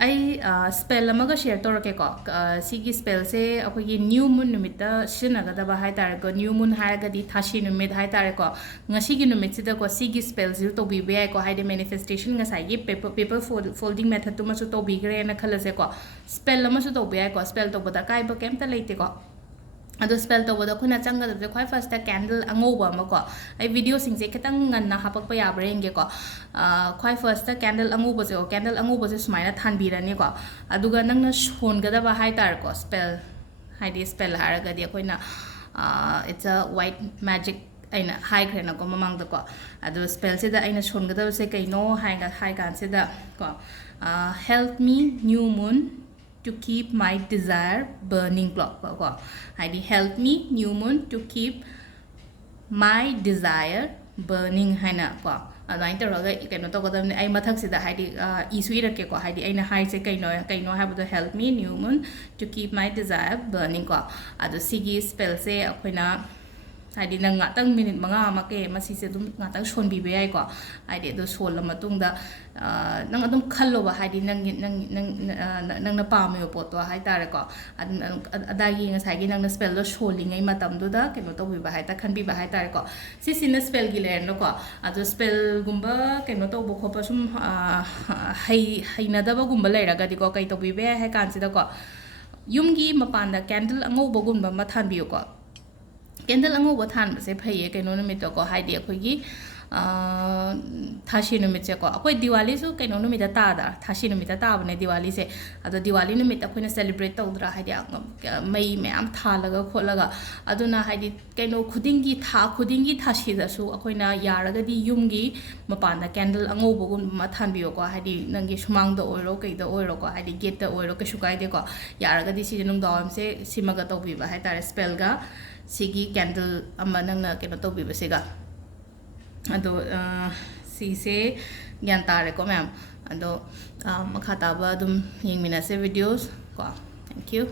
I spell amaga share torake ko sigi spell se akogi new moon numita shinagada hai tare ko new moon haragadi Thasi numit hai tare ko ngasi gi numit sida ko sigi spell zil to bi be ko haide manifestation ngasai gi paper folding method to masu to bi gre na khalase ko spell amasu to be ko spell to boda kai ba kem ta leite ko ado spell to boda khuna changa da khoi first ta candle angoba ma ko ai video sing se ketang ngan na hapak pa ya brenge ko khoi first ta candle angoba se candle sumaina than birani ko aduga nang na shon ga da ba hai tar ko spell haidi spell haraga di khoina it's a white magic aina hai khrena ko mamang da ko ado spell se da aina shon ga da se kaino hai kan se da ko help me new moon to keep my desire burning clock ko haidi help me new moon to keep my desire burning haina ko adai taraga kaino to gadam ai mathak sida haidi isu irake ko haidi aina hai se kaino habudo help me new moon to keep my desire burning ko ado sigi spell se akoina haidi nang ngatang minute manga make masi se dum ngatang shon bi be ai ko haidi do sol la matung da nang adum khallo ba haidi nang na pa me po to hai tare ko adagi nga sai gi nang na spell do sholing ai matam do da keno to bi ba hai ta khan bi ba hai tare ko si sin na spell gi len no ko ado spell gumba keno to bo kho pa sum hai na da ba gumba le ra ga di ko kai to bi be hai kan si da ko yum gi mapan da candle ango bo gumba ma than bi ko candle angoba than se phaye kaino numit ko haidi akhoi Thasi numit se ko akoi Diwali su kaino numit ta da Thasi numit ta bane Diwali se ado Diwali numit akhoi celebrate tawdra haidi mai me am thalaga kholaga aduna haidi kaino khudingi Thasi da su akhoi na yaraga di yumgi mapanda candle angoba gun ma than bi ko haidi nangi sumang da oiro kai da oiro ko haidi gate da oiro ke sukai de ko yaraga di si nung dawam se simaga tawbi ba hai tare spell ga sigi candle ama nang na keno to biba sega ado si se gyan tare ko ma'am ado makha ta ba dum ying mina se videos ko thank you